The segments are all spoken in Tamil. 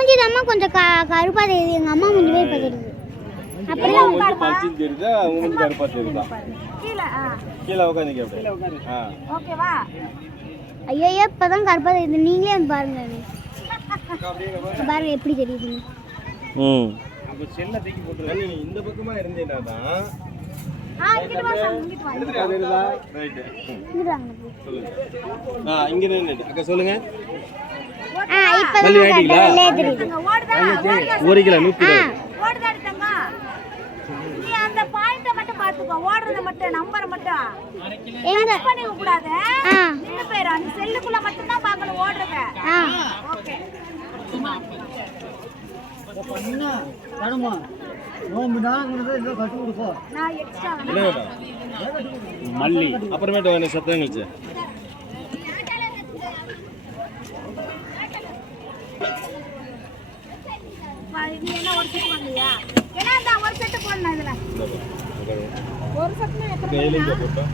மூஞ்சி தாம்மா கொஞ்சம் க கருப்பாக தெரியுது. எங்கள் அம்மா மூஞ்சி போய் இப்போ தெரியுது. அப்படியே உட்காரு தெரியுதா? உங்களுக்கு தெரியுதா? கீழே ஆ. கீழே உட்காந்துக்க அப்படியே. ஆ. ஓகேவா ஐயோ இப்போ தான் கருப்பாக தெரியுது. நீங்களே வந்து பாருங்க. பாருங்க எப்படி ம். அப்போ செல்ல தூக்கி நீ இந்த தான் இங்கிட்டாங்க சொல்லுங்க அக்கா மல்லி ஓடுதா? ஒரு கிலோ நூற்றி ஆ ஓடுதாடி தங்கா நீ அந்த பாயிண்ட மட்டும் பாத்துக்கோ ஓடுறத மட்டும் நம்பரை மட்டும். எங்க? பண்ணிக்க கூடாது. நின்னு போயிரும் அந்த செல்லுக்குள்ள மட்டும் தான் பார்க்கணும் ஓடுறத. ஓகே. மல்லி. அப்புறமேட்டு சத்தம் கழிச்சு. நீ என்ன ஒரு செட் பண்ணலையா? ஏன்னா இந்த ஒரு செட்டு போடணும் இதுல. ஒரு எத்தனை போட்டோம்.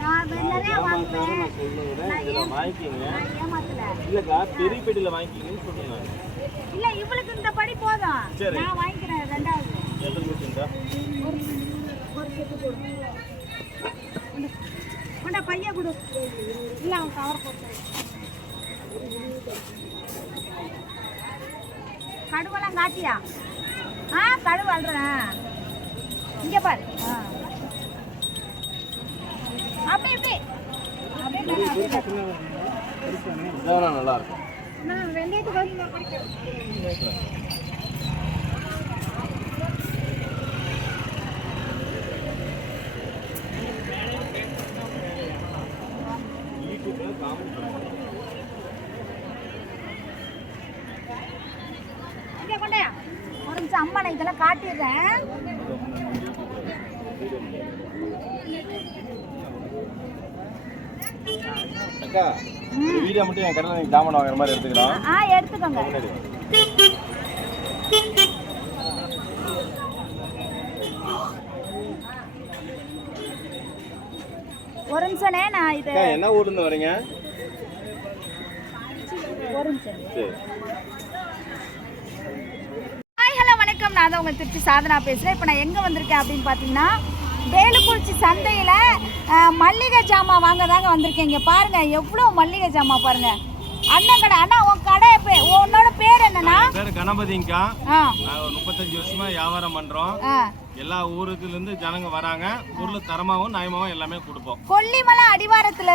நான் நிறைய வாங்குவேன். இல்லக்கா பெரிய பெட்டியில் வாங்கிக்கிங்கன்னு சொல்லுங்க இல்ல இவளுக்கு இந்த படி போதும். நான் வாங்கிக்கிறேன் ரெண்டாவது. ஒரு செட்டு போடு கொண்டா பைய கொடு. இல்ல அவன் கவர் போட்டு கடுவெல்லாம் காட்டியா? ஆ கடுவு அல்றேன் இங்க பாரு. அப்படி இப்படி. நல்லா இருக்கும் வெந்தயத்துக்கு வந்து பிடிக்கும் இங்க கொண்டாயா நிமிஷம் அம்மா நான் இதெல்லாம் காட்டிடுறேன். அக்கா வீடியோ மட்டும் என் கடையில் நீங்கள் வாங்குற மாதிரி எடுத்துக்கலாம். ஆ எடுத்துக்கோங்க. ஒரு நிமிஷம்ண்ணே நான் இது என்ன ஊர்லேருந்து வரீங்க? ஒரு நிமிஷம். சரி. நான் தான் உங்கள் திருச்சி சாதனா பேசுகிறேன் இப்போ நான் எங்கே வந்திருக்கேன் அப்படின்னு பார்த்தீங்கன்னா வேலுக்குறிச்சி சந்தையில் மல்லிகை ஜாமான் வாங்க தாங்க வந்திருக்கேன். இங்கே பாருங்கள் எவ்வளோ மல்லிகை ஜாமான் பாருங்கள் அண்ணன் கடை அண்ணா உன் கடை பே உன்னோட பேர் என்னண்ணா? பேர் ஒரு முப்பத்தஞ்சு வருஷமா வியாபாரம் பண்ணுறோம் ஆ. எல்லா ஊருக்குலேருந்து ஜனங்க வராங்க. பொருள் தரமாகவும் நியாயமாகவும் எல்லாமே கொடுப்போம். கொல்லிமலை அடிவாரத்தில்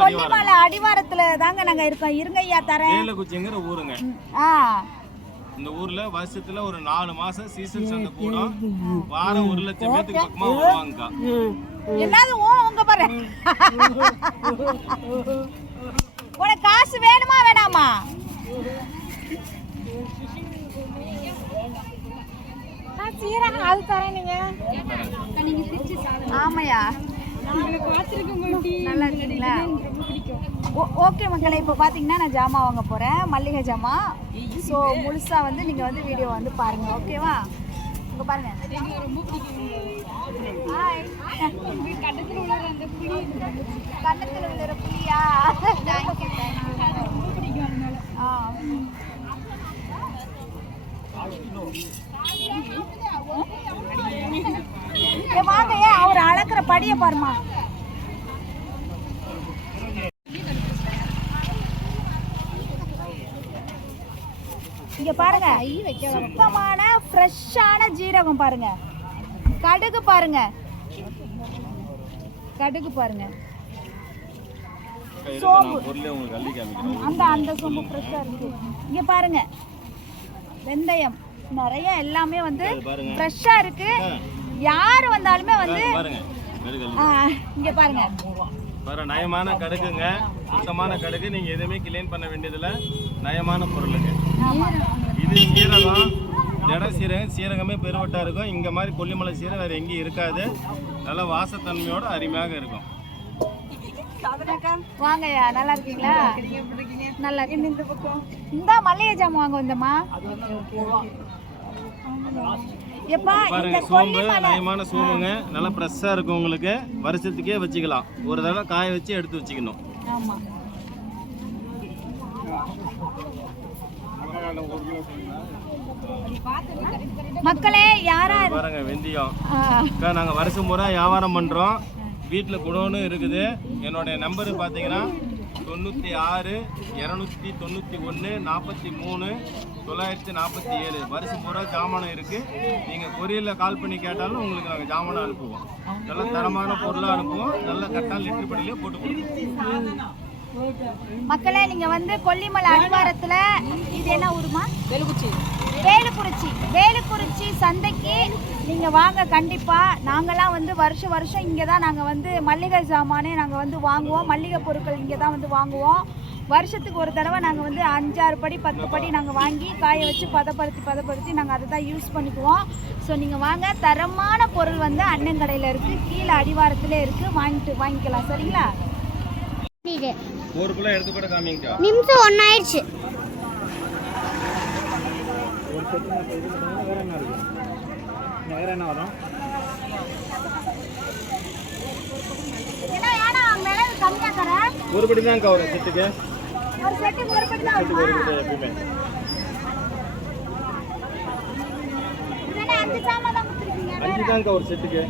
கொல்லிமலை அடிவாரத்தில் தாங்க நாங்கள் இருக்கோம். இருங்க ஐயா தரேன். வேலுக்குச்சிங்கிற ஊருங்க. ஆ. இந்த ஊர்ல வருஷத்துல ஒரு நாலு மாசம் சீசன் சந்தை கூடும். வாரம் ஒரு லட்சம் பேத்துக்கு பக்கமா வருவாங்கக்கா என்னது ஓ உங்க பாரு. உனக்கு காசு வேணுமா வேணாமா? அது தரேன். நீங்க ஆமாயா நல்லா இருக்கீங்களா? ஓ- ஓகே மக்களே இப்போ பார்த்தீங்கன்னா நான் ஜாமான் வாங்க போகிறேன் மல்லிகை ஜாமான் ஸோ முழுசாக வந்து நீங்கள் வந்து வீடியோ வந்து பாருங்கள் ஓகேவா இங்கே பாருங்க. ஹாய் கண்ணத்தில் விழுற அந்த புளி கண்ணத்தில் விழுற புளியா தேங்க்யூ ஆ ஏ வாங்க ஏன் அவர் படியை பாருமா. இங்க பாருங்க சுத்தமான ஃப்ரெஷ்ஷான ஜீரகம் பாருங்க. கடுகு பாருங்க. கடுகு பாருங்க. காமிக்கிறேன். அந்த அந்த சொம்பு ஃப்ரெஷ்ஷாக இருக்கு. இங்க பாருங்க. வெந்தயம். நிறைய எல்லாமே வந்து ஃப்ரெஷ்ஷாக இருக்கு. யார் வந்தாலுமே வந்து இங்க பாருங்க. பாரு நயமான கடுகுங்க. சுத்தமான கடுகு. நீங்க எதுவுமே கிளீன் பண்ண வேண்டியதுல நயமான பொருளுங்க இது. சீரகம் ஜட சீரகம். சீரகமே பெருவட்டா இருக்கும். இங்க மாதிரி கொல்லிமலை சீரகம் வேற எங்கேயும் இருக்காது. நல்ல வாசத்தன்மையோட அருமையாக இருக்கும். வாங்கய்யா நல்லா இருக்கீங்களா? நல்லா இருக்கு. இந்த பக்கம். இந்த மல்லிகை ஜாமான் வாங்க வந்தம்மா பாருங்க சோம்பு நயமான சோம்புங்க. நல்லா ஃப்ரெஷ்ஷாக இருக்கும் உங்களுக்கு. வருஷத்துக்கே வச்சுக்கலாம். ஒரு தடவை காய வச்சு எடுத்து வச்சுக்கணும். மக்களே யாரா பாருங்க வெந்தயம். நாங்கள் வருஷம் பூரா வியாபாரம் பண்ணுறோம் வீட்டில் குடோன்னு இருக்குது. என்னுடைய நம்பரு பார்த்தீங்கன்னா தொண்ணூற்றி ஆறு இரநூத்தி தொண்ணூற்றி ஒன்று நாற்பத்தி மூணு தொள்ளாயிரத்தி நாற்பத்தி ஏழு. வருஷம் பூரா ஜாமானம் இருக்குது நீங்கள் கொரியரில் கால் பண்ணி கேட்டாலும் உங்களுக்கு நாங்கள் ஜாமானம் அனுப்புவோம். நல்ல தரமான பொருளாக அனுப்புவோம். நல்ல கரெக்டான லிட்டர் படியிலே போட்டு கொடுப்போம். மக்களே நீங்க வந்து கொல்லிமலை அடிவாரத்துல இது என்ன ஊருமா? வேலுக்குறிச்சி வேலுக்குறிச்சி. வேலுக்குறிச்சி சந்தைக்கு நீங்க வாங்க கண்டிப்பா. நாங்கெல்லாம் வந்து வருஷம் வருஷம் இங்கே தான் நாங்கள் வந்து மல்லிகை சாமானே நாங்கள் வந்து வாங்குவோம். மல்லிகை பொருட்கள் இங்கே தான் வந்து வாங்குவோம். வருஷத்துக்கு ஒரு தடவை நாங்கள் வந்து அஞ்சாறு படி பத்து படி நாங்கள் வாங்கி காய வச்சு பதப்படுத்தி பதப்படுத்தி நாங்கள் அதை தான் யூஸ் பண்ணிக்குவோம். ஸோ நீங்கள் வாங்க. தரமான பொருள் வந்து அண்ணன் கடையில் இருக்குது கீழே அடிவாரத்திலே இருக்குது வாங்கிட்டு வாங்கிக்கலாம். சரிங்களா? இது ஒரு கிலோ எடுத்து கூட காமிங்கக்கா நிமிஷம் ஒன்னாயிடுச்சு வேற என்ன வரும் ஒரு படி தான்க்கா வரும் செட்டுக்கு. ஒரு செட்டுக்கு படி தான் எப்பயுமே. தான் அஞ்சு தான்க்கா ஒரு செட்டுக்கு.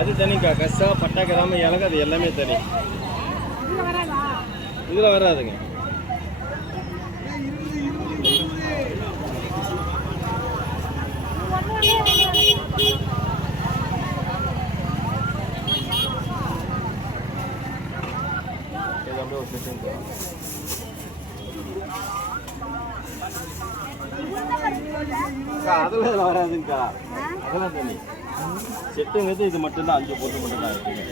அது தனிக்கா கசா பட்டா கிராம இலகு அது எல்லாமே தனி. இதில் வராதுங்க இது அப்படியே ஒரு செட்டுங்கக்கா அக்கா அதெல்லாம் வராதுங்கக்கா. அதெல்லாம் தனி செட்டுங்கிறது இது மட்டும்தான் அஞ்சு போட்டு மட்டும்தான் இருக்குங்க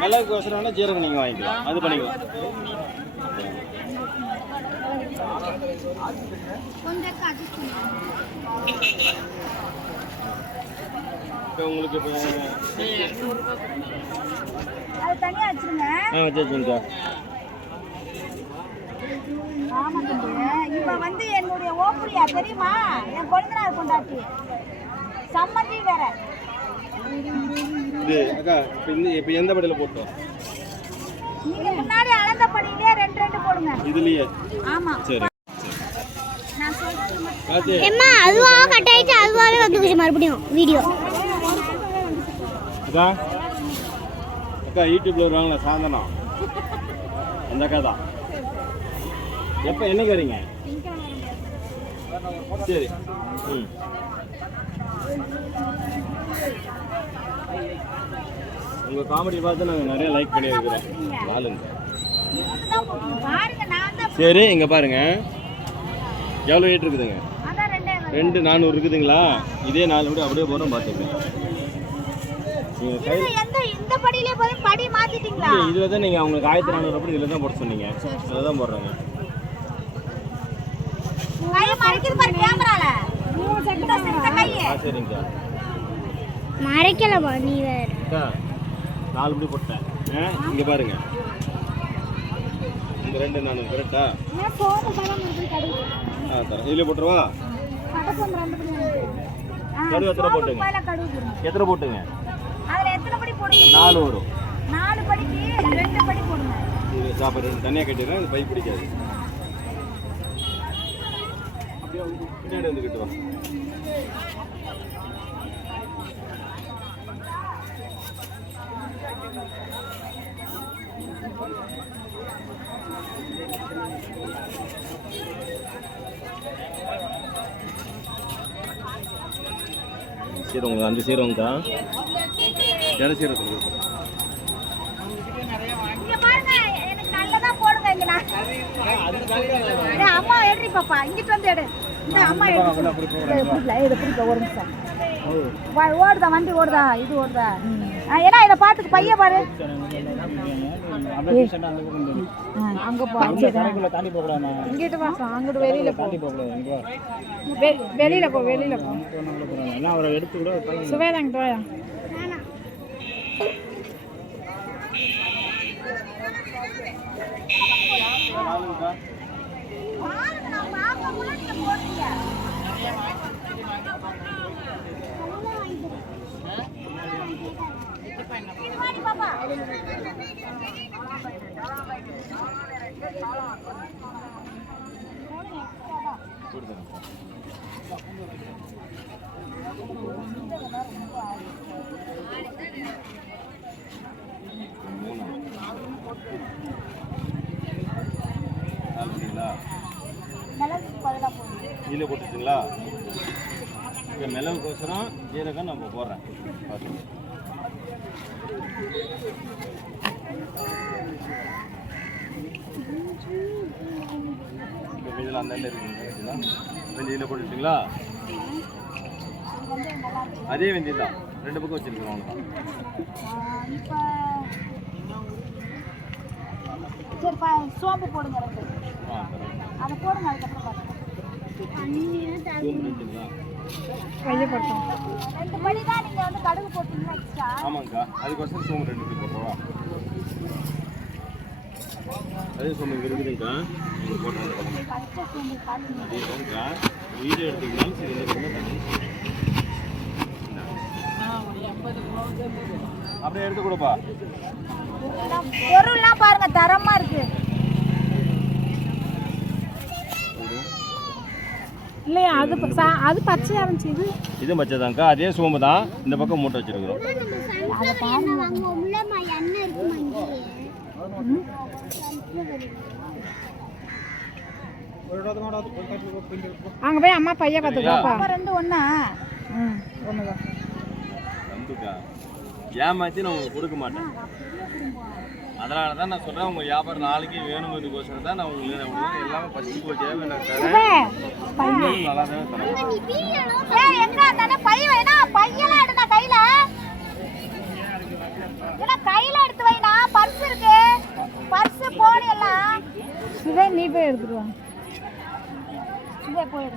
மிளகு அவசரம்னா ஜீரகம் நீங்கள் வாங்கிக்கலாம். அது பண்ணிக்கலாம். கொஞ்சம். இப்போ உங்களுக்கு இப்போ அது தனியா வச்சிருங்க. ஆ ஆமா தம்பி. இப்ப வந்து என்னுடைய ஓப்புரியா தெரியுமா? என் கொழுந்தனார் கொண்டாட்டி சம்மந்தி வேற. இது அக்கா இப்போ இந்த இப்போ எந்த படியில் போட்டோம்? நீங்க முன்னாடி அளந்த படியிலே ரெண்டு ரெண்டு போடுங்க. இதுலேயே. ஆமா. சரி. எம்மா அதுவாக கட் ஆயிடுச்சு. வந்துக்குச்சு மறுபடியும் வீடியோ. அக்கா? அக்கா யூடியூப்ல வருவாங்களா சாந்தனம் அந்த அக்கா தான். எப்போ என்னைக்கு வரீங்க? சரி. ம். உங்கள் காமெடி பார்த்து நாங்கள் நிறைய லைக் பண்ணியிருக்கிறோம் நாளுங்க சரி இங்கே பாருங்க. எவ்வளோ வெயிட் இருக்குதுங்க? ரெண்டே நானூறு இருக்குதுங்களா? இதே நாலு படி அப்படியே போகிறோம் பார்த்துக்கங்க நீங்கள் கை இது எந்த இந்த படியிலே போய் படி மாத்திட்டீங்களா இதில் தான் நீங்கள் அவங்களுக்கு ஆயிரத்தி நானூறு அப்படி இதில் தான் போட சொன்னீங்க. அதில் தான் போடுறாங்க. சரிங்கக்கா மறைக்கலமா நீ வேற. நாலு படி போட்டேன். ஆ இங்கே பாருங்க. இந்த ரெண்டு நானூறு கரெக்டா ஆ தரேன். இதில் போட்டுருவா? கடுகு எத்தனை போட்டுங்க? மேல கடுகு போடுங்க. எத்தனை போட்டுங்க? போடுங்க நாலு வரும். நாலு படிக்கு ரெண்டு படி போடுங்க. இது சாப்பாடு ரெண்டு தனியாக கட்டிடுறேன் இது பை பிடிக்காது. அப்படியே வந்து பின்னாடி வந்து கட்டுவோம். சீரகம் அந்த சீரகம் தான் ஜன சீரகம் இங்க பாருங்க எனக்கு நல்லதா போடுங்க இங்க நான். ஏய், அம்மா எடுறி பாப்பா இங்கிட்டு வந்து எடு. இந்த அம்மா எடுத்து பிடிக்கல இது பிடிக்க ஒரு நிமிஷம். வா- ஓடுதா வண்டி ஓடுதா இது ஓடுதா? ஆ, ஏன்னா இதை பார்த்துக்கு பைய பாரு. அங்க இங்கிட்டு வா அங்கிட்டு வெளியில போ. வெளியில போ வெளியில போ. என்ன அவரை கொடுத்துருக்கோம் கூட கீழே போட்டுட்டுங்களா இப்போ மிளகுக்கோசரம் ஜீரகம் நம்ம போடுறேன். பார்த்துங்க இப்போ இதில் அந்த இருக்குங்களா வெந்தியில் போட்டுட்டுங்களா அதே வெந்தயம் தான் ரெண்டு பக்கம் வச்சுருக்கோம் அவ்வளோதான் இப்போ சரி பா சோம்பு போடுங்க. அதை போடுங்க அதுக்கப்புறம் ரெண்டு மணி தான் நீங்கள் வந்து கடுகு போட்டீங்கன்னா எக்ஸ்ட்ரா ஆமாங்கக்கா அதுக்கோசரம் சோம்பு ரெண்டு இது போடுறோம் அதே சோம்பு இருக்குதுங்கக்கா சோம்பு காட்டுங்க. அதே தான்க்கா வீடியோ எடுத்துக்கிட்டாலும் சரி இந்த பக்கம் தண்ணி அப்படியே எடுத்து கொடுப்பா. பொருள்லாம் பாருங்க தரமா இருக்கு. இல்லையா அது அது பச்சையா இருந்துச்சு இது? இது பச்சைதாங்க்கா அதே சோம்பு தான் இந்த பக்கம் மூட்டை வச்சிருக்கிறோம். இங்கே அங்க போய் அம்மா பைய கத்துக்கோப்பா அப்ப ரெண்டு ஒண்ணா? ம். ஒண்ணுதான் ஏமாத்தி நான் உங்களுக்கு கொடுக்க மாட்டேன் அதனால தான் நான் சொல்கிறேன் உங்கள் வியாபாரம் நாளைக்கு வேணுங்கிறதுக்கோசரம் தான் நான் உங்களுக்கு நான் உங்களுக்கு எல்லாமே பச்சை போட்டியாகவே நான் தரேன் நல்லா தான் தரேன். கையில. ஏன்னா கையில எடுத்து வைனா பர்ஸ் இருக்கு. பர்ஸ் போன் எல்லாம். சுதே நீ போய் எடுத்துட்டு வா. இதே பாய்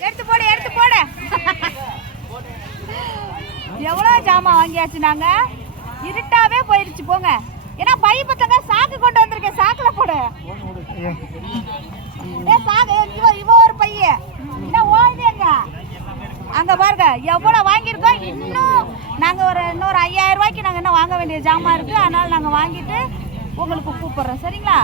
எடுத்து போடு எடுத்து போடு எவ்வளோ ஜாமான் வாங்கியாச்சு நாங்கள் இருட்டாவே போயிடுச்சு போங்க. ஏன்னா பை பத்தங்க சாக்கு கொண்டு வந்திருக்கேன் சாக்கில் போடு. ஏ சாக்கு இவ இவ ஒரு பைய என்ன ஓடுது அங்கே பாருங்க எவ்வளோ வாங்கியிருக்கோம். இன்னும் நாங்கள் ஒரு இன்னொரு ஐயாயிரம் ரூபாய்க்கு நாங்க இன்னும் வாங்க வேண்டிய ஜாமான் இருக்கு. அதனால நாங்க வாங்கிட்டு உங்களுக்கு கூப்பிடுறோம். சரிங்களா?